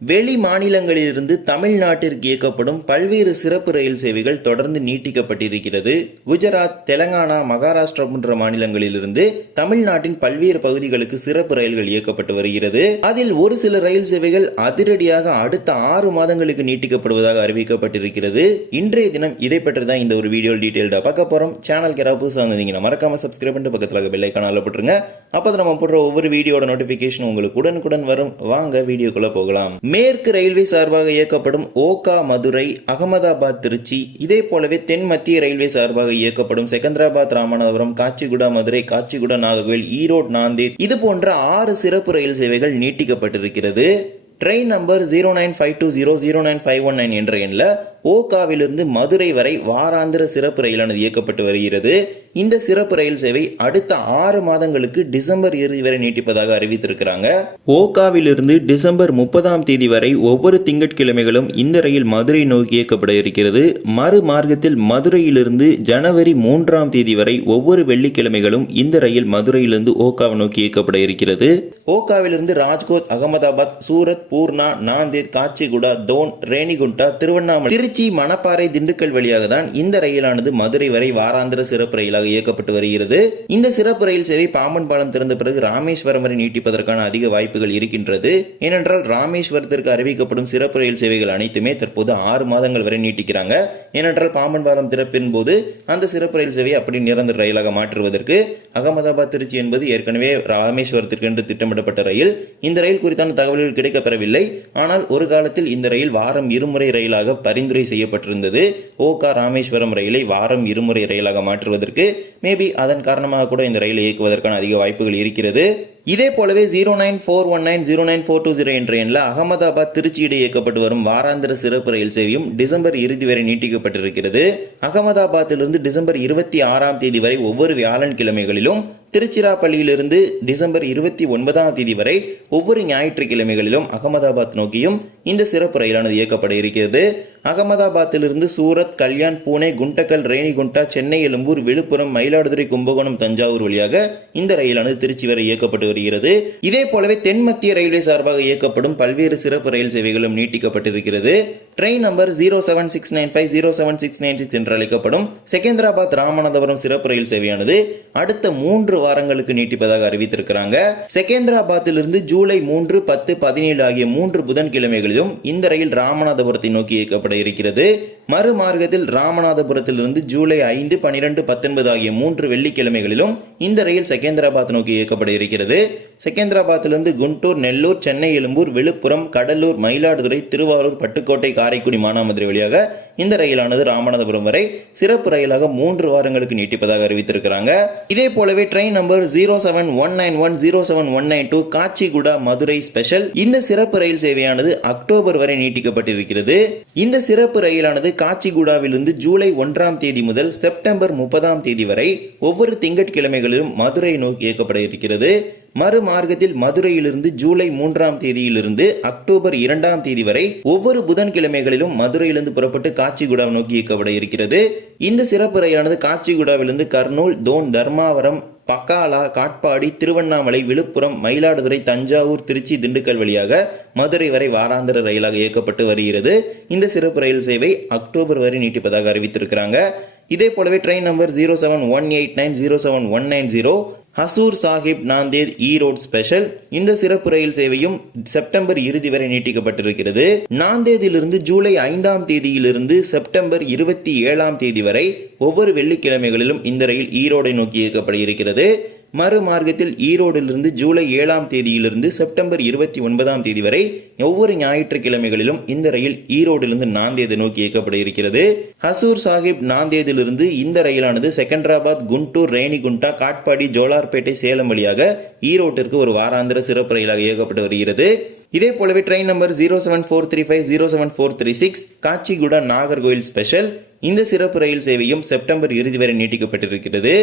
வெளி மாநிலங்களிலிருந்து தமிழ்நாட்டிற்கு இயக்கப்படும் பல்வேறு சிறப்பு ரயில் சேவைகள் தொடர்ந்து நீட்டிக்கப்பட்டிருக்கிறது. குஜராத் தெலங்கானா மகாராஷ்டிரா போன்ற மாநிலங்களிலிருந்து தமிழ்நாட்டின் பல்வேறு பகுதிகளுக்கு சிறப்பு ரயில்கள் இயக்கப்பட்டு வருகிறது. அதில் ஒரு சில ரயில் சேவைகள் அதிரடியாக அடுத்த ஆறு மாதங்களுக்கு நீட்டிக்கப்படுவதாக அறிவிக்கப்பட்டிருக்கிறது. இன்றைய தினம் இதை பற்றி தான் இந்த ஒரு வீடியோ டீட்டெயில்டா பார்க்க போறோம். சேனல் யாராவது புதுசாக மறக்காம சப்ஸ்கிரைப் பண்ணிட்டு பக்கத்தில் பெல்லைக்கான போட்டுருங்க. அப்போ நம்ம போடுற ஒவ்வொரு வீடியோட நோட்டிபிகேஷன் உங்களுக்கு உடனுக்குடன் வரும். வாங்க வீடியோக்குள்ள போகலாம். மேற்கு ரயில்வே சார்பாக இயக்கப்படும் ஓகா மதுரை அகமதாபாத் திருச்சி இதே போலவே தென் மத்திய ரயில்வே சார்பாக இயக்கப்படும் செகந்திராபாத் ராமநாதபுரம் காச்சிகுடா மதுரை காச்சிகுடா நாகர்கோவில் ஈரோடு நாந்தேத் இது போன்ற ஆறு சிறப்பு ரயில் சேவைகள் நீட்டிக்கப்பட்டிருக்கிறது. Train number zero nine five two zero zero nine five one nine என்ற எண்ணில் ஓகாவிலிருந்து மதுரை வரை வாராந்திர சிறப்பு ரயிலானது இயக்கப்பட்டு வருகிறது. இந்த சிறப்பு ரயில் சேவை அடுத்த ஆறு மாதங்களுக்கு டிசம்பர் இறுதி வரை நீட்டிப்பதாக அறிவித்திருக்கிறாங்க. ஓகாவிலிருந்து டிசம்பர் முப்பதாம் தேதி வரை ஒவ்வொரு திங்கட்கிழமைகளும் இந்த ரயில் மதுரை நோக்கி இயக்கப்பட இருக்கிறது. மறு மார்க்கத்தில் மதுரையிலிருந்து ஜனவரி மூன்றாம் தேதி வரை ஒவ்வொரு வெள்ளிக்கிழமைகளும் இந்த ரயில் மதுரையிலிருந்து ஓகாவை நோக்கி இயக்கப்பட இருக்கிறது. ஓகாவிலிருந்து ராஜ்கோட் அகமதாபாத் சூரத் பூர்ணா நாந்தேத் காச்சிகுடா தோன் ரேணிகுண்டா திருவண்ணாமலை திருச்சி மணப்பாறை திண்டுக்கல் வழியாக தான் இந்த ரயிலானது மதுரை வரை வாராந்திர சிறப்பு ரயிலாக இயக்கப்பட்டு வருகிறது. இந்த சிறப்பு ரயில் சேவை பாம்பன் பாலம் திறந்த பிறகு ராமேஸ்வரம் வரை நீட்டிப்பதற்கான அதிக வாய்ப்புகள் இருக்கின்றது. ஏனென்றால் ராமேஸ்வரத்திற்கு அறிவிக்கப்படும் சிறப்பு ரயில் சேவைகள் அனைத்துமே தற்போது ஆறு மாதங்கள் வரை நீட்டிக்கிறாங்க. ஏனென்றால் பாம்பன் பாலம் திறப்பின் போது அந்த சிறப்பு ரயில் சேவையை அப்படி நிரந்தர ரயிலாக மாற்றுவதற்கு அகமதாபாத் திருச்சி என்பது ஏற்கனவே ராமேஸ்வரத்திற்கு என்று திட்டமிடப்பட்ட ரயில். இந்த ரயில் குறித்தான தகவல்கள் கிடைக்கப்பெறவில்லை. ஆனால் ஒரு காலத்தில் இந்த ரயில் வாரம் இருமுறை ரயிலாக பரிந்துரை செய்யப்பட்டிருந்தது. ஓகா ராமேஸ்வரம் ரயிலை வாரம் இருமுறை ரயிலாக மாற்றுவதற்கு மேபி அதன் காரணமாக கூட இந்த ரயிலை இயக்குவதற்கான அதிக வாய்ப்புகள் இருக்கிறது. இதே போலவே zero nine four one nine zero nine four two zero என்ற எண்ணில் அகமதாபாத் திருச்சி இடையே இயக்கப்பட்டு வரும் வாராந்திர சிறப்பு ரயில் சேவையும் டிசம்பர் இறுதி வரை நீட்டிக்கப்பட்டிருக்கிறது. அகமதாபாத்திலிருந்து டிசம்பர் இருபத்தி ஆறாம் தேதி வரை ஒவ்வொரு வியாழன் கிழமைகளிலும் திருச்சிராப்பள்ளியிலிருந்து டிசம்பர் இருபத்தி ஒன்பதாம் தேதி வரை ஒவ்வொரு ஞாயிற்றுக்கிழமைகளிலும் அகமதாபாத் நோக்கியும் இந்த சிறப்பு ரயிலானது இயக்கப்பட இருக்கிறது. அகமதாபாத்திலிருந்து சூரத் கல்யாண் பூனே குண்டக்கல் ரேணிகுண்டா சென்னை எழும்பூர் விழுப்புரம் மயிலாடுதுறை கும்பகோணம் தஞ்சாவூர் வழியாக இந்த ரயிலானது திருச்சி வரை இயக்கப்பட்டு வருகிறது. இதே போலவே தென் மத்திய ரயில்வே சார்பாக இயக்கப்படும் பல்வேறு சிறப்பு ரயில் சேவைகளும் நீட்டிக்கப்பட்டிருக்கிறது. Train number zero seven six nine five zero seven six nine six என்று அழைக்கப்படும் செகந்திராபாத் ராமநாதபுரம் சிறப்பு ரயில் சேவையானது அடுத்த மூன்று வாரங்களுக்கு நீட்டிப்பதாக அறிவித்திருக்கிறாங்க. செகந்திராபாத்திலிருந்து ஜூலை மூன்று பத்து பதினேழு ஆகிய மூன்று புதன்கிழமைகளிலும் இந்த ரயில் ராமநாதபுரத்தை நோக்கி இயக்கப்பட இருக்கிறது. மறுமார்க்கத்தில் ராமநாதபுரத்திலிருந்து ஜூலை ஐந்து பனிரெண்டு பத்தொன்பது ஆகிய மூன்று வெள்ளிக்கிழமைகளிலும் இந்த ரயில் செகந்திராபாத் நோக்கி இயக்கப்பட இருக்கிறது. செகந்திராபாத்திலிருந்து குண்டூர் நெல்லூர் சென்னை எழும்பூர் விழுப்புரம் கடலூர் மயிலாடுதுறை திருவாரூர் பட்டுக்கோட்டை காரைக்குடி மானாமதுரை வழியாக இந்த ரயிலானது ராமநாதபுரம் வரை சிறப்பு ரயிலாக மூன்று வாரங்களுக்கு நீட்டிப்பதாக அறிவித்திருக்கிறாங்க. இதே போலவே train number zero seven one nine one zero seven one nine two Kacheguda Madurai special இந்த சிறப்பு ரயில் சேவையானது அக்டோபர் வரை நீட்டிக்கப்பட்டிருக்கிறது. இந்த சிறப்பு ரயிலானது காச்சிகுடாவிலிருந்து ஜூலை ஒன்றாம் தேதி முதல் செப்டம்பர் முப்பதாம் தேதி வரை ஒவ்வொரு திங்கட்கிழமைகளிலும் மதுரை நோக்கி இயக்கப்பட இருக்கிறது. மறுமார்க்கத்தில் மதுரையிலிருந்து ஜூலை மூன்றாம் தேதியிலிருந்து அக்டோபர் இரண்டாம் தேதி வரை ஒவ்வொரு புதன்கிழமைகளிலும் மதுரையிலிருந்து புறப்பட்டு காச்சிகுடா நோக்கி இயக்கப்பட இருக்கிறது. இந்த சிறப்பு ரயிலானது காச்சிகுடாவிலிருந்து கர்னூல் தோன் தர்மாவரம் பக்காலா காட்பாடி திருவண்ணாமலை விழுப்புரம் மயிலாடுதுறை தஞ்சாவூர் திருச்சி திண்டுக்கல் வழியாக மதுரை வரை வாராந்திர ரயிலாக இயக்கப்பட்டு வருகிறது. இந்த சிறப்பு ரயில் சேவை அக்டோபர் வரை நீட்டிப்பதாக அறிவித்திருக்கிறாங்க. இதே போலவே train number zero seven one eight nine zero seven one nine zero Hazur Sahib Nanded Erode special. இந்த சிறப்பு ரயில் சேவையும் செப்டம்பர் இறுதி வரை நீட்டிக்கப்பட்டிருக்கிறது. நாந்தேதிலிருந்து ஜூலை ஐந்தாம் தேதியிலிருந்து செப்டம்பர் இருபத்தி ஏழாம் தேதி வரை ஒவ்வொரு வெள்ளிக்கிழமைகளிலும் இந்த ரயில் ஈரோடை நோக்கி இயக்கப்பட மறு மார்க்கத்தில் ஈரோடிலிருந்து ஜூலை ஏழாம் தேதியிலிருந்து செப்டம்பர் இருபத்தி ஒன்பதாம் தேதி வரை ஒவ்வொரு ஞாயிற்றுக்கிழமைகளிலும் இந்த ரயில் ஈரோடிலிருந்து நாந்தேது நோக்கி இயக்கப்பட இருக்கிறது ஹசூர் சாஹிப் நாந்தேதிலிருந்து இந்த ரயிலானது செகண்டராபாத் குண்டூர் ரேணிகுண்டா காட்பாடி ஜோலார்பேட்டை சேலம் வழியாக ஈரோட்டிற்கு ஒரு வாராந்திர சிறப்பு ரயிலாக இயக்கப்பட்டு வருகிறது. இதே போலவே train number zero seven four three five zero seven four three six Kacheguda Nagercoil special. இந்த சிறப்பு ரயில் சேவையும் செப்டம்பர் இறுதி வரை நீட்டிக்கப்பட்டிருக்கிறது.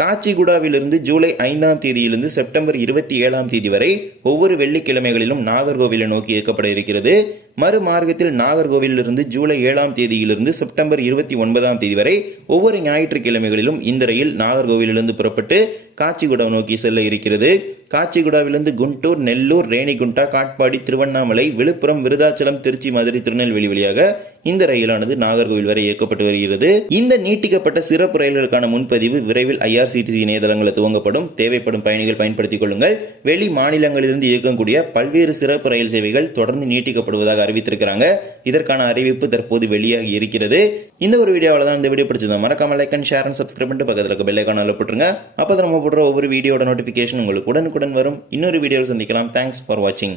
காச்சிகுடாவிலிருந்து ஜூலை ஐந்தாம் தேதியிலிருந்து செப்டம்பர் இருபத்தி ஏழாம் தேதி வரை ஒவ்வொரு வெள்ளிக்கிழமைகளிலும் நாகர்கோவிலை நோக்கி இயக்கப்பட இருக்கிறது. மறுமார்க்கத்தில் நாகர்கோவிலிருந்து ஜூலை ஏழாம் தேதியிலிருந்து செப்டம்பர் இருபத்தி ஒன்பதாம் தேதி வரை ஒவ்வொரு ஞாயிற்றுக்கிழமைகளிலும் இந்த ரயில் நாகர்கோவிலிருந்து புறப்பட்டு காச்சிகுடா நோக்கி செல்ல இருக்கிறது. காச்சிகுடாவிலிருந்து குண்டூர் நெல்லூர் ரேணிகுண்டா காட்பாடி திருவண்ணாமலை விழுப்புரம் விருதாச்சலம் திருச்சி மதுரை திருநெல்வேலி வழியாக இந்த ரயிலானது நாகர்கோவில் வரை இயக்கப்பட்டு வருகிறது. இந்த நீட்டிக்கப்பட்ட சிறப்பு ரயில்களுக்கான முன்பதிவு விரைவில் ஐஆர்சிடிசி இணையதளங்களில் துவங்கப்படும். தேவைப்படும் பயணிகள் பயன்படுத்திக் கொள்ளுங்கள். வெளி மாநிலங்களிலிருந்து இயக்கக்கூடிய பல்வேறு சிறப்பு ரயில் சேவைகள் தொடர்ந்து நீட்டிக்கப்படுவதாக அறிவித்திருக்கிறாங்க. இதற்கான அறிவிப்பு தற்போது வெளியாகி இருக்கிறது. இந்த ஒரு வீடியோவில் தான் இந்த வீடியோ பிடிச்சிருந்தா மறக்காம like and share and subscribe பண்ணிட்டு பக்கத்தில் இருக்க பெல் போட்டுருங்க. அப்போ நம்ம போடுற ஒவ்வொரு வீடியோட நோட்டிஃபிகேஷன் உங்களுக்கு உடனுக்குடன் வரும். இன்னொரு வீடியோவில் சந்திக்கலாம். தேங்க்ஸ் ஃபார் வாட்சிங்